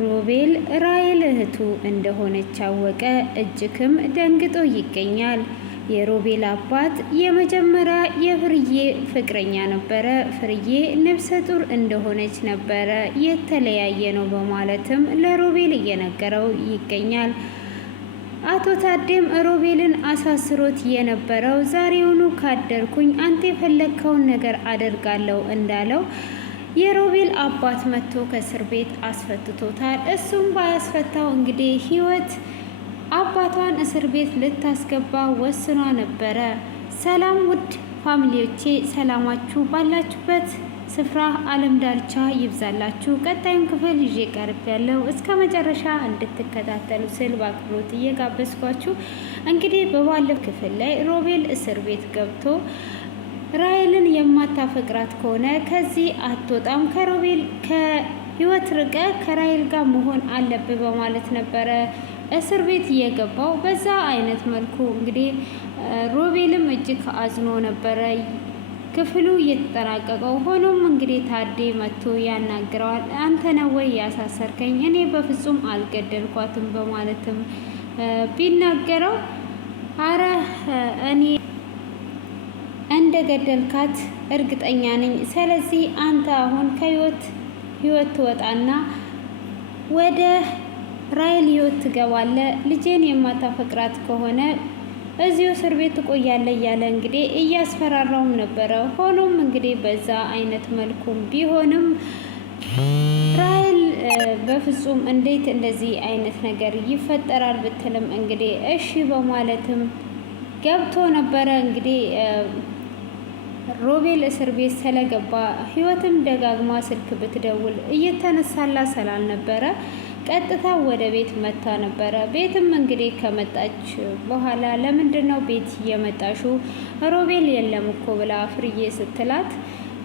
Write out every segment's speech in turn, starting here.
ሮቤል ራሔል እህቱ እንደሆነች አወቀ። እጅግም ደንግጦ ይገኛል። የሮቤል አባት የመጀመሪያ የፍርዬ ፍቅረኛ ነበረ። ፍርዬ ነፍሰ ጡር እንደሆነች ነበረ የተለያየ ነው በማለትም ለሮቤል እየነገረው ይገኛል። አቶ ታዴም ሮቤልን አሳስሮት የነበረው ዛሬውኑ ካደርኩኝ አንተ የፈለግከውን ነገር አደርጋለሁ እንዳለው የሮቤል አባት መጥቶ ከእስር ቤት አስፈትቶታል። እሱም ባያስፈታው እንግዲህ ህይወት አባቷን እስር ቤት ልታስገባ ወስኗ ነበረ። ሰላም ውድ ፋሚሊዎቼ፣ ሰላማችሁ ባላችሁበት ስፍራ ዓለም ዳርቻ ይብዛላችሁ። ቀጣዩን ክፍል ይዤ ቀርብ ያለው እስከ መጨረሻ እንድትከታተሉ ስል በአክብሮት እየጋበዝኳችሁ እንግዲህ በባለፈው ክፍል ላይ ሮቤል እስር ቤት ገብቶ ራሔልን የማታፈቅራት ከሆነ ከዚህ አትወጣም፣ ከሮቤል ከህይወት ርቀ ከራሔል ጋር መሆን አለብህ በማለት ነበረ እስር ቤት እየገባው። በዛ አይነት መልኩ እንግዲህ ሮቤልም እጅግ አዝኖ ነበረ ክፍሉ እየተጠናቀቀው። ሆኖም እንግዲህ ታዴ መጥቶ ያናግረዋል። አንተ ነው ወይ ያሳሰርከኝ? እኔ በፍጹም አልገደልኳትም በማለትም ቢናገረው አረ እኔ እንደገደልካት እርግጠኛ ነኝ። ስለዚህ አንተ አሁን ከህይወት ትወጣና ወደ ራሔል ህይወት ትገባለህ። ልጄን የማታፈቅራት ከሆነ እዚሁ እስር ቤት ትቆያለህ እያለ እንግዲህ እያስፈራራውም ነበረ። ሆኖም እንግዲህ በዛ አይነት መልኩም ቢሆንም ራሔል በፍጹም እንዴት እንደዚህ አይነት ነገር ይፈጠራል ብትልም እንግዲህ እሺ በማለትም ገብቶ ነበረ። እንግዲህ ሮቤል እስር ቤት ስለገባ ህይወትም ደጋግማ ስልክ ብትደውል እየተነሳላ ስላልነበረ ቀጥታ ወደ ቤት መታ ነበረ። ቤትም እንግዲህ ከመጣች በኋላ ለምንድን ነው ቤት የመጣሽው? ሮቤል የለም እኮ ብላ ፍርዬ ስትላት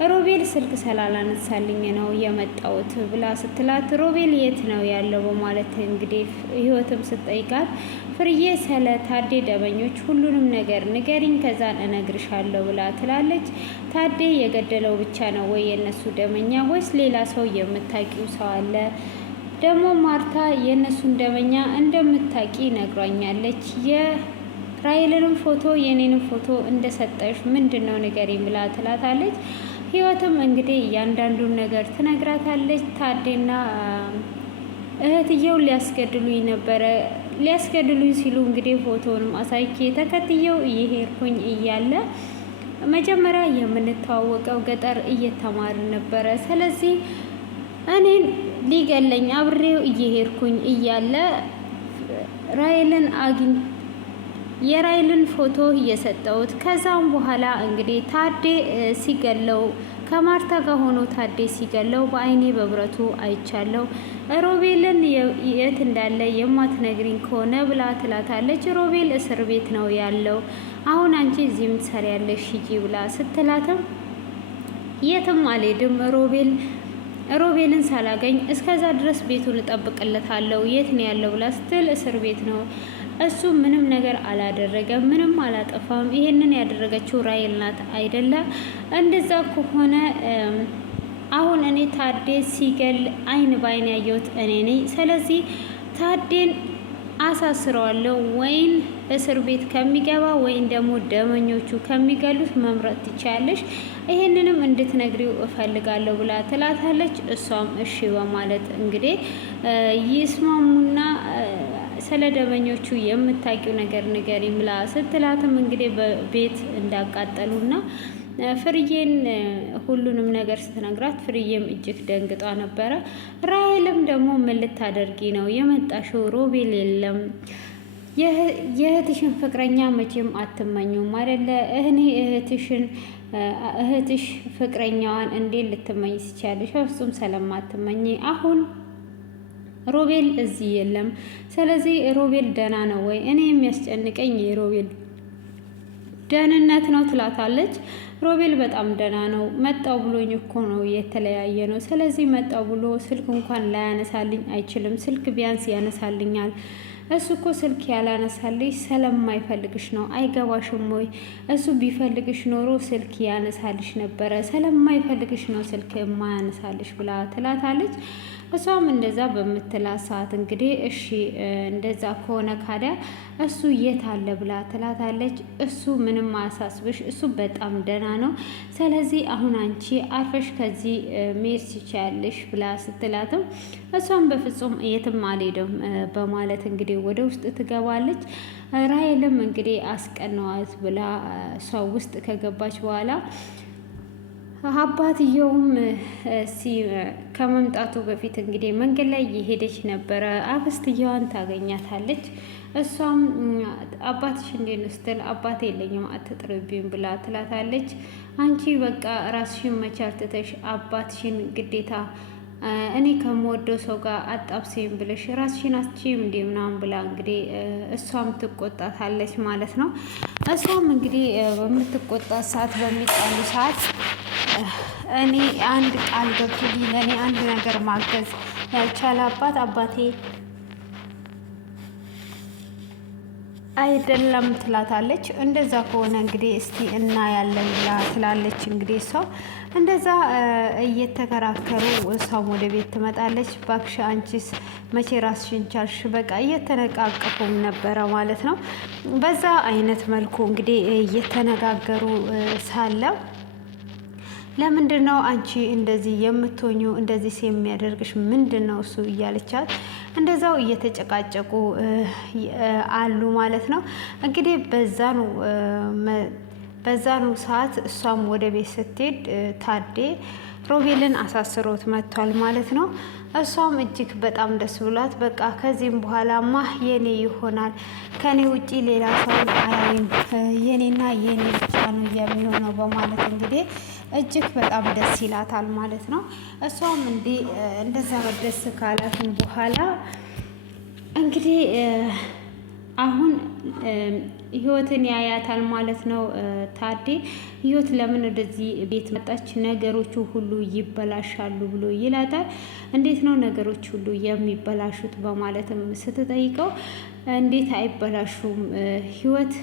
ሮቤል ስልክ ስላላነሳልኝ ነው የመጣሁት ብላ ስትላት ሮቤል የት ነው ያለው በማለት እንግዲህ ህይወትም ስትጠይቃት ፍርዬ ስለ ታዴ ደበኞች ሁሉንም ነገር ንገሪኝ ከዛን እነግርሻለሁ ብላ ትላለች። ታዴ የገደለው ብቻ ነው ወይ የነሱ ደመኛ ወይስ ሌላ ሰው የምታውቂው ሰው አለ? ደግሞ ማርታ የእነሱን ደመኛ እንደምታቂ ነግሯኛለች። የራሔልንም ፎቶ የኔንም ፎቶ እንደሰጠሽ ምንድነው ንገሪኝ ብላ ትላታለች። ህይወትም እንግዲህ እያንዳንዱን ነገር ትነግራታለች። ታዴና እህትየው ሊያስገድሉኝ ነበረ። ሊያስገድሉኝ ሲሉ እንግዲህ ፎቶንም አሳይቼ ተከትየው እየሄድኩኝ እያለ መጀመሪያ የምንተዋወቀው ገጠር እየተማርን ነበረ። ስለዚህ እኔን ሊገለኝ አብሬው እየሄድኩኝ እያለ ራሔልን የራሔልን ፎቶ እየሰጠሁት ከዛም በኋላ እንግዲህ ታዴ ሲገለው ከማርታ ጋር ሆኖ ታዴ ሲገለው በአይኔ በብረቱ አይቻለሁ። ሮቤልን የት እንዳለ የማትነግሪኝ ከሆነ ብላ ትላታለች። ሮቤል እስር ቤት ነው ያለው። አሁን አንቺ እዚህም ትሰሪያለሽ ሂጂ ብላ ስትላትም የትም አልሄድም ሮቤልን ሳላገኝ እስከዛ ድረስ ቤቱን እጠብቅለታለሁ። የት ነው ያለው ብላ ስትል እስር ቤት ነው። እሱ ምንም ነገር አላደረገም፣ ምንም አላጠፋም። ይሄንን ያደረገችው ራሔል ናት አይደለ? እንደዛ ከሆነ አሁን እኔ ታዴ ሲገል አይን ባይን ያየሁት እኔ ነኝ። ስለዚህ ታዴን አሳስረዋለሁ። ወይን እስር ቤት ከሚገባ ወይን ደግሞ ደመኞቹ ከሚገሉት መምረጥ ትችያለሽ። ይሄንንም እንድትነግሪው እፈልጋለሁ ብላ ትላታለች። እሷም እሺ በማለት እንግዲህ ይስማሙና ስለ ደመኞቹ የምታውቂው ነገር ንገሪኝ ብላ ስትላትም እንግዲህ በቤት እንዳቃጠሉና ፍርዬን ሁሉንም ነገር ስትነግራት ፍርዬም እጅግ ደንግጣ ነበረ። ራሔልም ደግሞ ምን ልታደርጊ ነው የመጣሽው? ሮቤል የለም። የእህትሽን ፍቅረኛ መቼም አትመኙም አይደለ? እኔ እህትሽ ፍቅረኛዋን እንዴት ልትመኝ ትችያለሽ? ፍጹም ስለማትመኝ አሁን ሮቤል እዚህ የለም። ስለዚህ ሮቤል ደህና ነው ወይ? እኔ የሚያስጨንቀኝ የሮቤል ደህንነት ነው ትላታለች። ሮቤል በጣም ደህና ነው። መጣው ብሎኝ እኮ ነው የተለያየ ነው። ስለዚህ መጣው ብሎ ስልክ እንኳን ላያነሳልኝ አይችልም። ስልክ ቢያንስ ያነሳልኛል። እሱ እኮ ስልክ ያላነሳልሽ ስለማይፈልግሽ ነው። አይገባሽም ወይ? እሱ ቢፈልግሽ ኖሮ ስልክ ያነሳልሽ ነበረ። ስለማይፈልግሽ ነው ስልክ የማያነሳልሽ ብላ ትላታለች። እሷም እንደዛ በምትላት ሰዓት እንግዲህ እሺ እንደዛ ከሆነ ካዲያ እሱ የት አለ ብላ ትላታለች። እሱ ምንም አያሳስብሽ፣ እሱ በጣም ደህና ነው። ስለዚህ አሁን አንቺ አርፈሽ ከዚህ መሄድ ትችያለሽ ብላ ስትላትም እሷም በፍጹም የትም አልሄድም በማለት እንግዲህ ወደ ውስጥ ትገባለች። ራሔልም እንግዲህ አስቀነዋት ብላ እሷ ውስጥ ከገባች በኋላ አባትየውም ከመምጣቱ በፊት እንግዲህ መንገድ ላይ እየሄደች ነበረ። አክስትየዋን ታገኛታለች። እሷም አባትሽ እንዴት ነው ስትል አባት የለኝም አትጥርብኝ ብላ ትላታለች። አንቺ በቃ ራስሽን መቻል ትተሽ አባትሽን ግዴታ እኔ ከምወደው ሰው ጋር አጣብሴም ብለሽ ራስሽን አስችም እንዴ ምናምን ብላ እንግዲህ እሷም ትቆጣታለች ማለት ነው። እሷም እንግዲህ በምትቆጣት ሰዓት በሚጣሉ ሰዓት እኔ አንድ ቃል ገብቶልኝ ለእኔ አንድ ነገር ማገዝ ያልቻለ አባቴ አይደለም ትላታለች። እንደዛ ከሆነ እንግዲህ እስቲ እናያለን ብላ ትላለች። እንግዲህ እሷ እንደዛ እየተከራከሩ እሷም ወደ ቤት ትመጣለች። ባክሽ አንቺስ መቼ ራስሽን ቻልሽ? በቃ እየተነቃቀፉም ነበረ ማለት ነው። በዛ አይነት መልኩ እንግዲህ እየተነጋገሩ ሳለ ለምንድን ነው አንቺ እንደዚህ የምትሆኙ? እንደዚህ የሚያደርግሽ ምንድን ነው እሱ እያለቻት እንደዛው እየተጨቃጨቁ አሉ ማለት ነው። እንግዲህ በዛኑ ሰዓት እሷም ወደ ቤት ስትሄድ ታዴ ሮቤልን አሳስሮት መጥቷል ማለት ነው። እሷም እጅግ በጣም ደስ ብሏት በቃ ከዚህም በኋላማ የኔ ይሆናል፣ ከኔ ውጪ ሌላ ሰው አያይም፣ የኔና የኔ ብቻ ነው የሚሆነው በማለት እንግዲህ እጅግ በጣም ደስ ይላታል ማለት ነው። እሷም እንደዛ ደስ ካላትን በኋላ እንግዲህ አሁን ህይወትን ያያታል ማለት ነው። ታዴ ህይወት ለምን ወደዚህ ቤት መጣች? ነገሮቹ ሁሉ ይበላሻሉ ብሎ ይላታል። እንዴት ነው ነገሮች ሁሉ የሚበላሹት በማለትም ስትጠይቀው እንዴት አይበላሹም ህይወት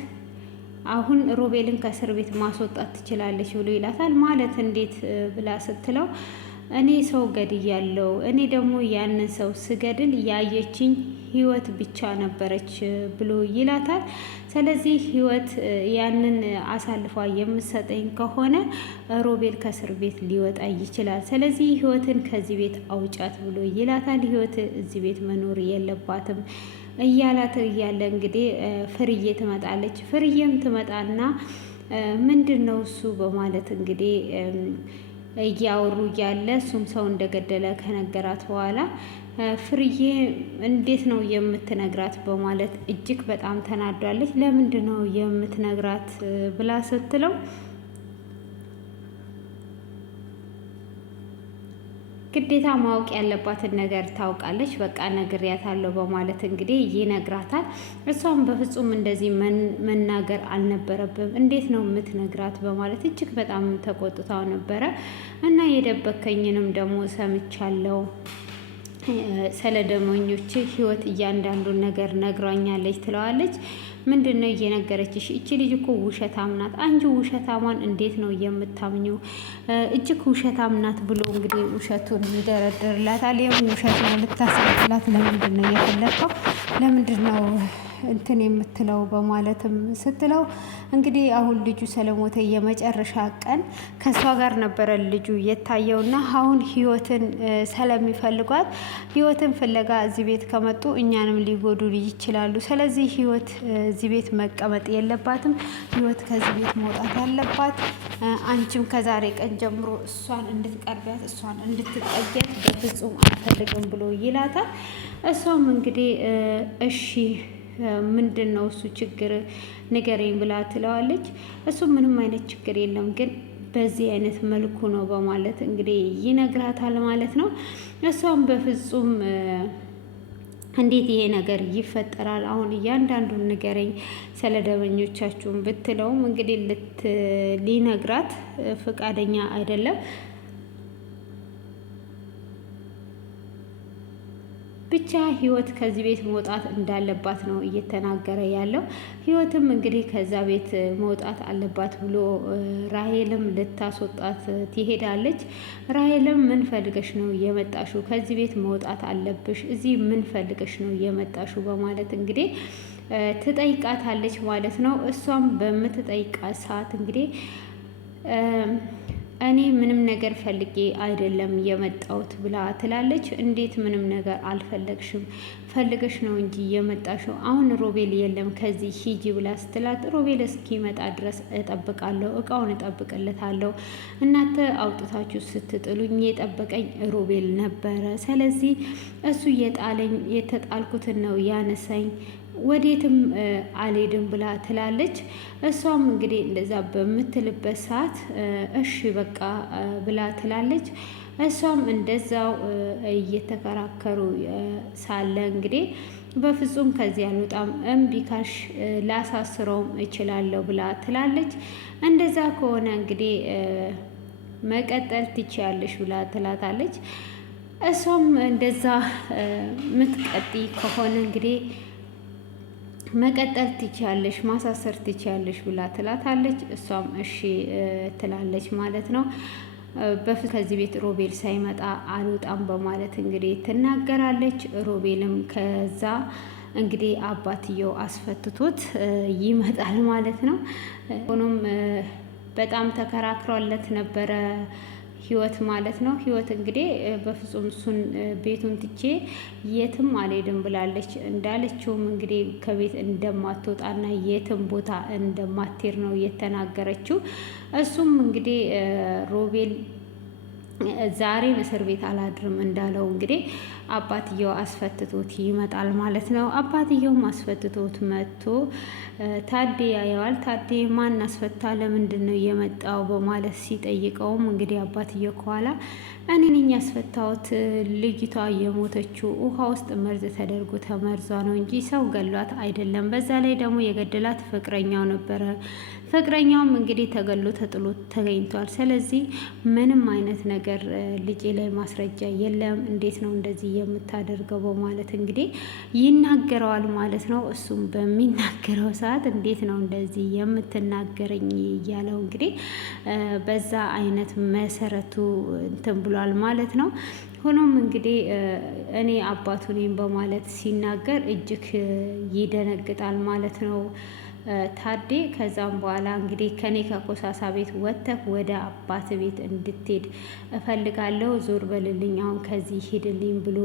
አሁን ሮቤልን ከእስር ቤት ማስወጣት ትችላለች ብሎ ይላታል። ማለት እንዴት ብላ ስትለው እኔ ሰው ገድያለሁ፣ እኔ ደግሞ ያንን ሰው ስገድል ያየችኝ ህይወት ብቻ ነበረች ብሎ ይላታል። ስለዚህ ህይወት ያንን አሳልፏ የምሰጠኝ ከሆነ ሮቤል ከእስር ቤት ሊወጣ ይችላል። ስለዚህ ህይወትን ከዚህ ቤት አውጫት ብሎ ይላታል። ህይወት እዚህ ቤት መኖር የለባትም እያላት እያለ እንግዲህ ፍርዬ ትመጣለች። ፍርዬም ትመጣና ምንድን ነው እሱ በማለት እንግዲህ እያወሩ እያለ እሱም ሰው እንደገደለ ከነገራት በኋላ ፍርዬ እንዴት ነው የምትነግራት በማለት እጅግ በጣም ተናዷለች። ለምንድን ነው የምትነግራት ብላ ስትለው ግዴታ ማወቅ ያለባትን ነገር ታውቃለች። በቃ ነግሬያታለሁ በማለት እንግዲህ ይነግራታል። እሷም በፍጹም እንደዚህ መናገር አልነበረብም፣ እንዴት ነው የምትነግራት በማለት እጅግ በጣም ተቆጥታው ነበረ እና የደበከኝንም ደግሞ ሰምቻለሁ ስለ ደመኞች ህይወት እያንዳንዱን ነገር ነግራኛለች ትለዋለች። ምንድን ነው እየነገረችሽ? እቺ ልጅ እኮ ውሸታም ናት። አንቺ ውሸታሟን እንዴት ነው የምታምኘው? እጅግ ውሸታም ናት ብሎ እንግዲህ ውሸቱን ይደረድርላታል። ይህም ውሸት ነው ልታስረድላት ለምንድን ነው የፈለግከው? ለምንድን ነው እንትን የምትለው በማለትም ስትለው እንግዲህ አሁን ልጁ ስለሞተ የመጨረሻ ቀን ከእሷ ጋር ነበረ ልጁ የታየውና አሁን ህይወትን ስለሚፈልጓት ህይወትን ፍለጋ እዚህ ቤት ከመጡ እኛንም ሊጎዱ ይችላሉ። ስለዚህ ህይወት እዚህ ቤት መቀመጥ የለባትም። ህይወት ከዚህ ቤት መውጣት ያለባት፣ አንቺም ከዛሬ ቀን ጀምሮ እሷን እንድትቀርቢያት እሷን እንድትጠየቅ በፍጹም አልፈልግም ብሎ ይላታል። እሷም እንግዲህ እሺ ምንድን ነው እሱ ችግር ንገረኝ ብላ ትለዋለች። እሱ ምንም አይነት ችግር የለም ግን በዚህ አይነት መልኩ ነው በማለት እንግዲህ ይነግራታል ማለት ነው። እሷም በፍጹም እንዴት ይሄ ነገር ይፈጠራል? አሁን እያንዳንዱን ንገረኝ ስለ ደመኞቻችሁን ብትለውም እንግዲህ ሊነግራት ፈቃደኛ አይደለም። ብቻ ህይወት ከዚህ ቤት መውጣት እንዳለባት ነው እየተናገረ ያለው። ህይወትም እንግዲህ ከዛ ቤት መውጣት አለባት ብሎ ራሄልም ልታስወጣት ትሄዳለች። ራሄልም ምን ፈልገሽ ነው የመጣሽው? ከዚህ ቤት መውጣት አለብሽ። እዚህ ምን ፈልገሽ ነው የመጣሽው? በማለት እንግዲህ ትጠይቃታለች ማለት ነው። እሷም በምትጠይቃት ሰዓት እንግዲህ እኔ ምንም ነገር ፈልጌ አይደለም የመጣሁት ብላ ትላለች። እንዴት ምንም ነገር አልፈለግሽም? ፈልገሽ ነው እንጂ የመጣሽው። አሁን ሮቤል የለም ከዚህ ሂጂ ብላ ስትላት፣ ሮቤል እስኪመጣ ድረስ እጠብቃለሁ፣ እቃውን እጠብቅለታለሁ። እናንተ አውጥታችሁ ስትጥሉኝ የጠበቀኝ ሮቤል ነበረ። ስለዚህ እሱ የጣለኝ የተጣልኩትን ነው ያነሳኝ፣ ወዴትም አልሄድም ብላ ትላለች። እሷም እንግዲህ እንደዛ በምትልበት ሰዓት እሺ በቃ ብላ ትላለች። እሷም እንደዛው እየተከራከሩ ሳለ እንግዲህ በፍጹም ከዚህ አልወጣም፣ እምቢ ካልሽ ላሳስረውም እችላለሁ ብላ ትላለች። እንደዛ ከሆነ እንግዲህ መቀጠል ትችያለሽ ብላ ትላታለች። እሷም እንደዛ ምትቀጥይ ከሆነ እንግዲህ መቀጠል ትችያለሽ፣ ማሳሰር ትችያለሽ ብላ ትላታለች። እሷም እሺ ትላለች ማለት ነው። በፊት ከዚህ ቤት ሮቤል ሳይመጣ አልወጣም በማለት እንግዲህ ትናገራለች። ሮቤልም ከዛ እንግዲህ አባትየው አስፈትቶት ይመጣል ማለት ነው። ሆኖም በጣም ተከራክሯለት ነበረ ህይወት ማለት ነው። ህይወት እንግዲህ በፍጹም እሱን ቤቱን ትቼ የትም አልሄድም ብላለች። እንዳለችውም እንግዲህ ከቤት እንደማትወጣና የትም ቦታ እንደማትሄድ ነው የተናገረችው። እሱም እንግዲህ ሮቤል ዛሬም እስር ቤት አላድርም እንዳለው እንግዲህ አባትየው አስፈትቶት ይመጣል ማለት ነው። አባትየውም አስፈትቶት መጥቶ ታዴ ያየዋል። ታዴ ማን አስፈታ? ለምንድን ነው የመጣው? በማለት ሲጠይቀውም እንግዲህ አባትየው ከኋላ እኔ ነኝ ያስፈታሁት፣ ልጅቷ የሞተችው ውሃ ውስጥ መርዝ ተደርጎ ተመርዟ ነው እንጂ ሰው ገሏት አይደለም። በዛ ላይ ደግሞ የገደላት ፍቅረኛው ነበረ። ፍቅረኛውም እንግዲህ ተገሎ ተጥሎ ተገኝቷል። ስለዚህ ምንም አይነት ነገር ልጄ ላይ ማስረጃ የለም፣ እንዴት ነው እንደዚህ የምታደርገው? በማለት እንግዲህ ይናገረዋል ማለት ነው። እሱም በሚናገረው ሰዓት እንዴት ነው እንደዚህ የምትናገረኝ እያለው እንግዲህ በዛ አይነት መሰረቱ እንትን ብሏል ማለት ነው። ሆኖም እንግዲህ እኔ አባቱ ነኝ በማለት ሲናገር እጅግ ይደነግጣል ማለት ነው ታዴ። ከዛም በኋላ እንግዲህ ከኔ ከኮሳሳ ቤት ወጥተህ ወደ አባት ቤት እንድትሄድ እፈልጋለሁ፣ ዞር በልልኝ፣ አሁን ከዚህ ሂድልኝ ብሎ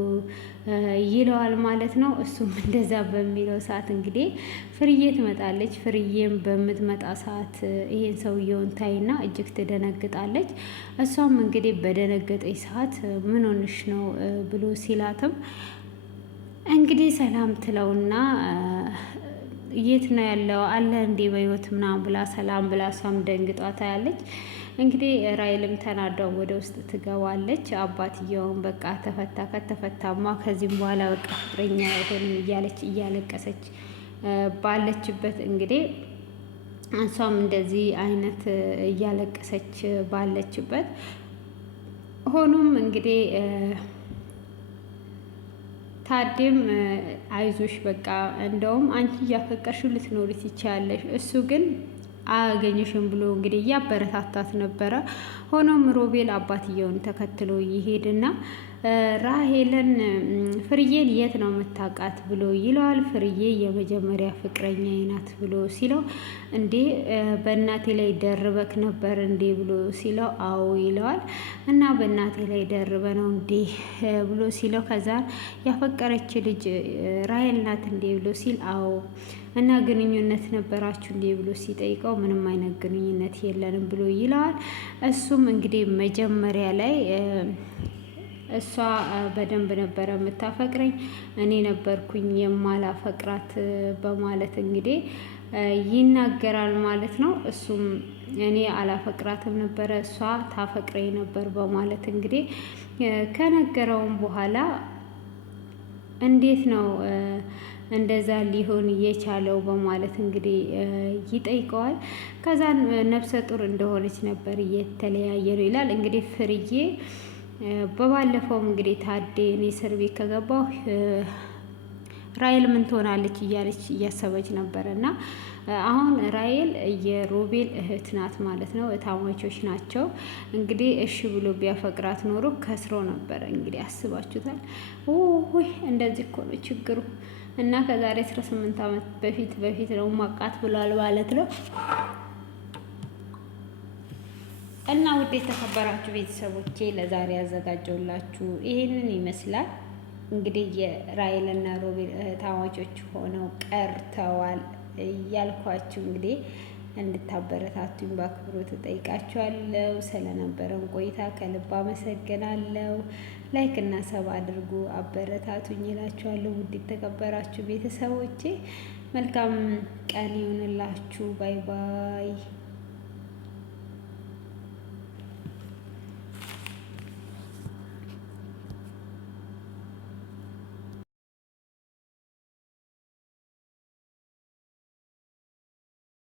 ይለዋል ማለት ነው። እሱም እንደዛ በሚለው ሰዓት እንግዲህ ፍርዬ ትመጣለች። ፍርዬም በምትመጣ ሰዓት ይሄን ሰውየውን ታይና እጅግ ትደነግጣለች። እሷም እንግዲህ በደነገጠች ሰዓት ምን ሆንሽ ነው ብሎ ሲላትም እንግዲህ ሰላም ትለውና የት ነው ያለው አለ እንዴ በህይወት ምናምን ብላ ሰላም ብላ እሷም ደንግጧ ታያለች። እንግዲህ ራይልም ተናዳው ወደ ውስጥ ትገባለች። አባትየውን በቃ ተፈታ፣ ከተፈታማ ከዚህም በኋላ በቃ ፍቅረኛ አይሆንም እያለች እያለቀሰች ባለችበት እንግዲህ እሷም እንደዚህ አይነት እያለቀሰች ባለችበት ሆኖም እንግዲህ ታዴም አይዞሽ በቃ እንደውም አንቺ እያፈቀርሽው ልትኖሪ ትችያለሽ፣ እሱ ግን አያገኝሽም ብሎ እንግዲህ እያበረታታት ነበረ። ሆኖም ሮቤል አባትየውን ተከትሎ ይሄድና ራሄልን ፍርዬን የት ነው የምታውቃት ብሎ ይለዋል። ፍርዬ የመጀመሪያ ፍቅረኛ ናት ብሎ ሲለው እንዴ በእናቴ ላይ ደርበክ ነበር እንዴ ብሎ ሲለው አዎ ይለዋል። እና በእናቴ ላይ ደርበ ነው እንዴ ብሎ ሲለው ከዛ ያፈቀረች ልጅ ራሄል ናት እንዴ ብሎ ሲል አዎ። እና ግንኙነት ነበራችሁ እንዴ ብሎ ሲጠይቀው ምንም አይነት ግንኙነት የለንም ብሎ ይለዋል። እሱም እንግዲህ መጀመሪያ ላይ እሷ በደንብ ነበረ የምታፈቅረኝ፣ እኔ ነበርኩኝ የማላፈቅራት በማለት እንግዲህ ይናገራል ማለት ነው። እሱም እኔ አላፈቅራትም ነበረ እሷ ታፈቅረኝ ነበር በማለት እንግዲህ ከነገረውም በኋላ እንዴት ነው እንደዛ ሊሆን የቻለው በማለት እንግዲህ ይጠይቀዋል። ከዛን ነፍሰ ጡር እንደሆነች ነበር የተለያየ ነው ይላል። እንግዲህ ፍርዬ በባለፈውም እንግዲህ ታዴ እኔ እስር ቤት ከገባሁ ራይል ምን ትሆናለች እያለች እያሰበች ነበረ እና አሁን ራይል የሮቤል እህት ናት ማለት ነው። እታማቾች ናቸው እንግዲህ። እሺ ብሎ ቢያፈቅራት ኖሮ ከስሮ ነበረ። እንግዲህ አስባችሁታል? ውይ እንደዚህ እኮ ነው ችግሩ። እና ከዛሬ 18 ዓመት በፊት ነው ማቃት ብሏል ማለት ነው። እና ውድ የተከበራችሁ ቤተሰቦቼ ለዛሬ ያዘጋጀውላችሁ ይሄንን ይመስላል። እንግዲህ የራይል እና ሮቤል እህታማቾች ሆነው ቀርተዋል እያልኳችሁ እንግዲህ እንድታበረታቱኝ በአክብሮት እጠይቃችኋለሁ። ስለነበረን ቆይታ ከልብ አመሰግናለሁ። ላይክ እና ሰብ አድርጉ፣ አበረታቱኝ እላችኋለሁ። ውድ የተከበራችሁ ቤተሰቦቼ መልካም ቀን ይሁንላችሁ። ባይ ባይ።